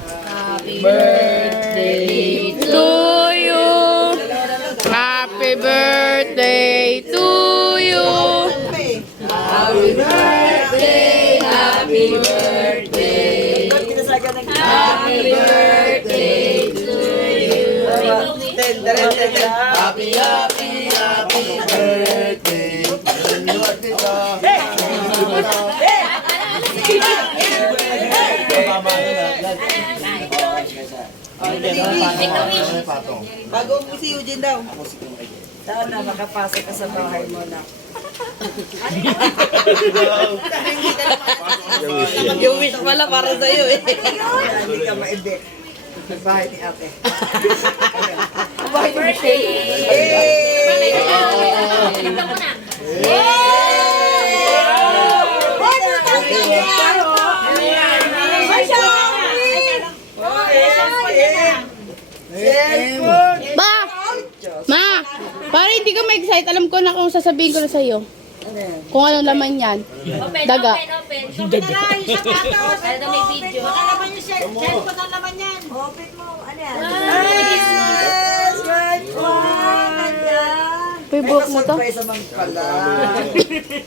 Happy birthday to you. Happy birthday to you. Happy birthday, happy birthday. Happy birthday to you. Happy, happy, happy birthday. Bago mo si Eugene daw. Sana makapasok ka sa bahay mo na. Yung wish pala para sa'yo eh. Hindi ka maindi. Bahay ni ate. Bahay ni Michelle. Ba! Ma! Para hindi ka ma-excite, alam ko na kung sasabihin ko na sa'yo. Kung anong laman yan. Daga. Pero may video. Baka naman yung cellphone na naman yan. Open mo. Ano yan? Pibok mo to. Surprise naman pala.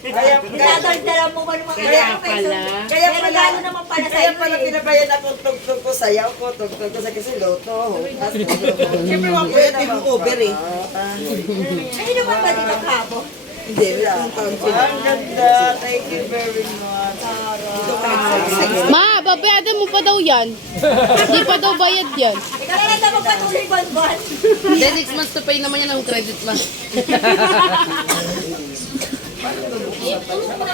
Kaya Dadagdagan mo ba naman Kaya pala naman pala Kaya pala pinabayan ako tugtog ko, sayaw ko, tugtog ko sa kasi loto. Siyempre makuya din mo over eh. Ay, naman ba dito kabo? Hindi, ang ganda. Thank you very much. Ma, babayadan mo pa daw yan. Hindi pa daw bayad yan. Ikaw na lang daw magpatuloy buwan-buwan. Hindi, 6 months to pay naman yan ang credit, ma.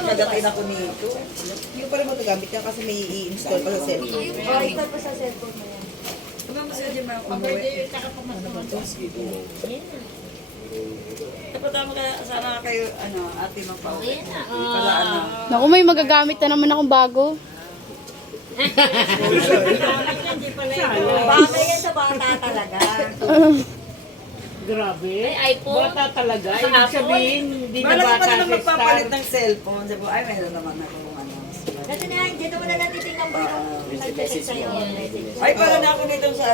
Pagdating ako nito. Hindi ko pa rin magagamit yan kasi may i-install pa sa cellphone. Oh, ito pa sa cellphone mo yan. Ano mo siya dyan mga umuwi? Tapos ka sana kayo, ate mapauwi. Para ano. Naku, may magagamit na naman akong bago. Baka yan sa bata talaga. Grabe. Ay, iPhone. Bata talaga. Ibig sabihin, hindi na Malaki bata pa naman si magpapalit Star. ng cellphone. Sabi ko, ay, meron naman ako Kasi na, dito mo na lang titignan mo yung nag-text sa'yo. Ay, para na ako nito sa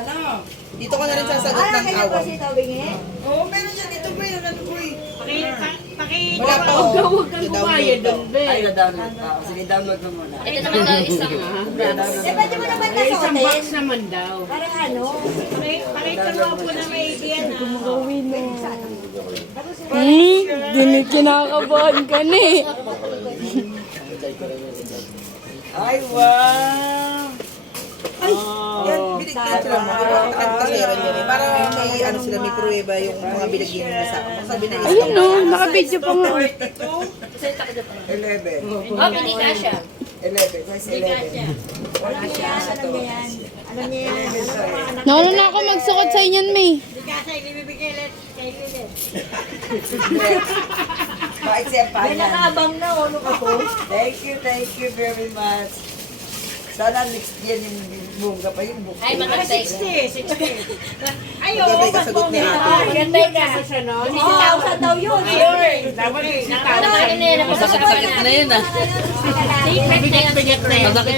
Dito ka na rin sasagot Ah, ng kanya po awang. si Tobingi? Oo, meron siya dito ba yung ano ko eh. Wala pa Huwag oh. kang bumayad doon, be. Ay, na-download pa ako. Sige, download mo muna. Ito naman daw isang. Eh, pwede mo naman Isang nasuotin. box naman daw. Parang ano? Kinakabahan ka na eh. Ay, wow! Ay! Yan, binigyan sila mo. Nakakasera niya eh. Para may, sila, may pruweba yung mga binigyan nila sa akin. Sabi na Ayun no, naka-video pa nga. 11. Oh, pili ka siya. 11. Size 11. Alam niya yan, alam niya yan. Alam niya yan. Alam mo mga anak. Nauna na ako magsukot sa inyan, May. Hindi ka siya, ibibigay ulit. Kay Lilet. Bakit siya pa May yan? nakaabang na, ano ka po? Thank you very much. Sana next year yung bunga pa yung buko. Ay, maganda 60. Ay, Maganda yung kasagot ni ate. Maganda ka. Siya no? 60,000 daw yun. Dapat Ano na yun? Masakit na yun ah. Secret na yun. bigat na yan.